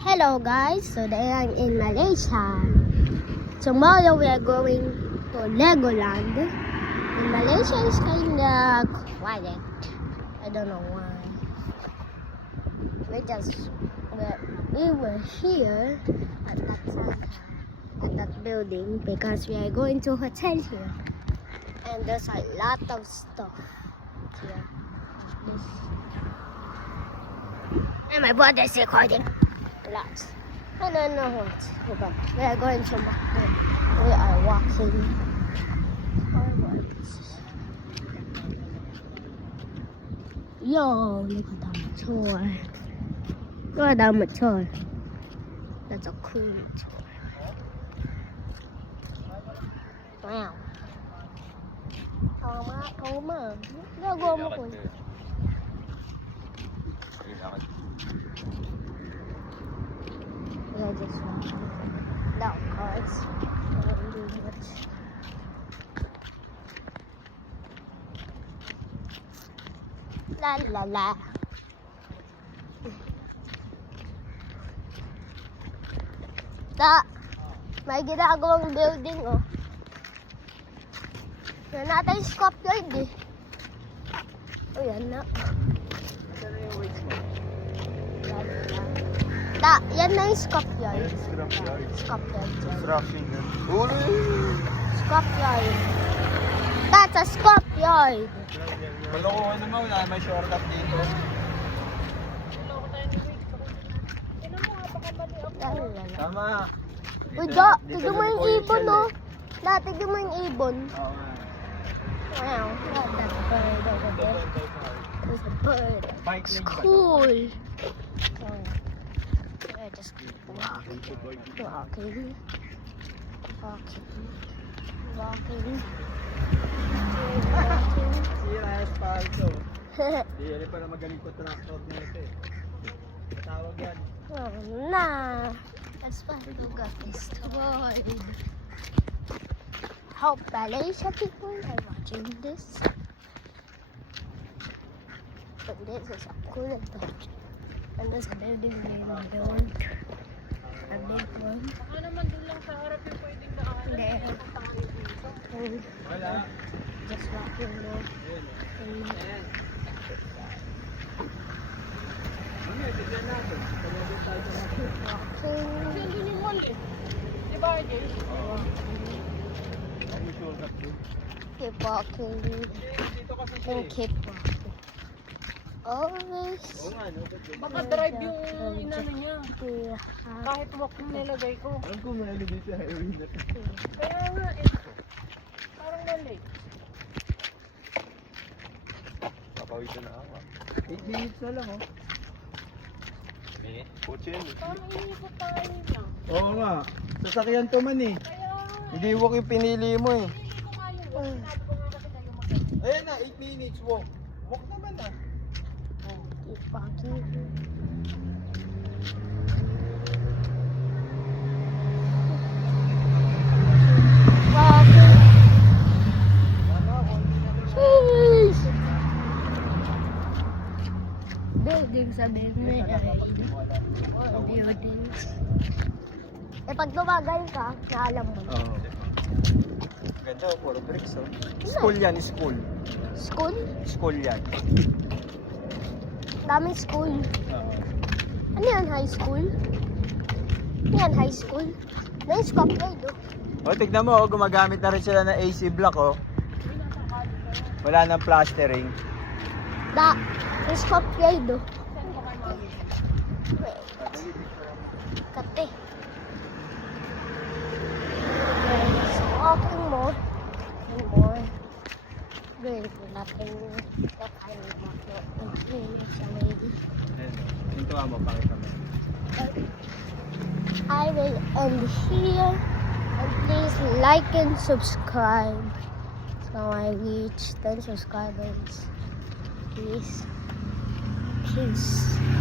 Hello guys, today I'm in Malaysia. Tomorrow we are going to Legoland. In Malaysia is kinda quiet. I don't know why. We were here at that time, at that building because we are going to hotel here. And there's a lot of stuff here. This. And my brother's recording. Lots. I don't know what. But we are going to market. We are walking forwards. Yo, look at that motor. Look at that motor. That's a cool motor. Wow. Tama. Gagawa mo ko. Yeah, just no cards. I won't do much. La la la. May ginagawang building oh. Yan natin yung scrapyard eh. Oh, yan na. Yan na yung scrapyard. Scrapyard. Scrapyard. That's a scrapyard. Malokohan naman, wala may shortcut dito. Tama. Uy, tignan mo yung ibon oh. Tignan mo yung ibon. Wow, that bird over there. There's a bird. It's cool. We're just walking. Sira espalto. Hindi pa na magaling ko transport nito eh. Tawag yan. Oh, nah. Espalto got destroyed. Hope Malaysia people are watching this. But this is a cool adventure. And there's a building there in the world. A big one. Baka naman doon lang sa harap yung pwedeng daanan. There. Wala. Just walking there. Walking. Kasi doon yung mall eh. Di ba, Jay? Keep walking. And keep walking. Always. Baka drive yung inano niya. Kahit walk yung nilagay ko. Alam ko malalagay sa highway na ito. Kaya nga eh. Parang mali. Papawisan na ako. 8 minutes na lang oh. Kotse yun. Parang iniikot tayo niya. Oo nga. Sasakyan to man eh. Kaya nga. Hindi walk yung pinili mo eh. Hindi ko nga yun. Sabi ko nga kasi kayo mag- Ayan na, 8 minutes walk. Walk naman ah. Keep walking. Walking. Jeez. Buildings sa building. Buildings. Eh pag tumagal ka, naalam mo. Oo. Ganda oh, puro bricks oh. School yan, school. School? School yan. Daming school. Ano yan, high school? Ano yan, high school? Nice copyright, oh. O, tignan mo, oh, gumagamit na rin sila ng AC block, oh. Wala nang plastering. Nice copyright, oh. Wait. Kate. Walking more. Going for nothing that I need not know. It's a lady. Hintuan mo, pakita mo. I will end here. And please like and subscribe. So I reach 10 subscribers. Please. Peace.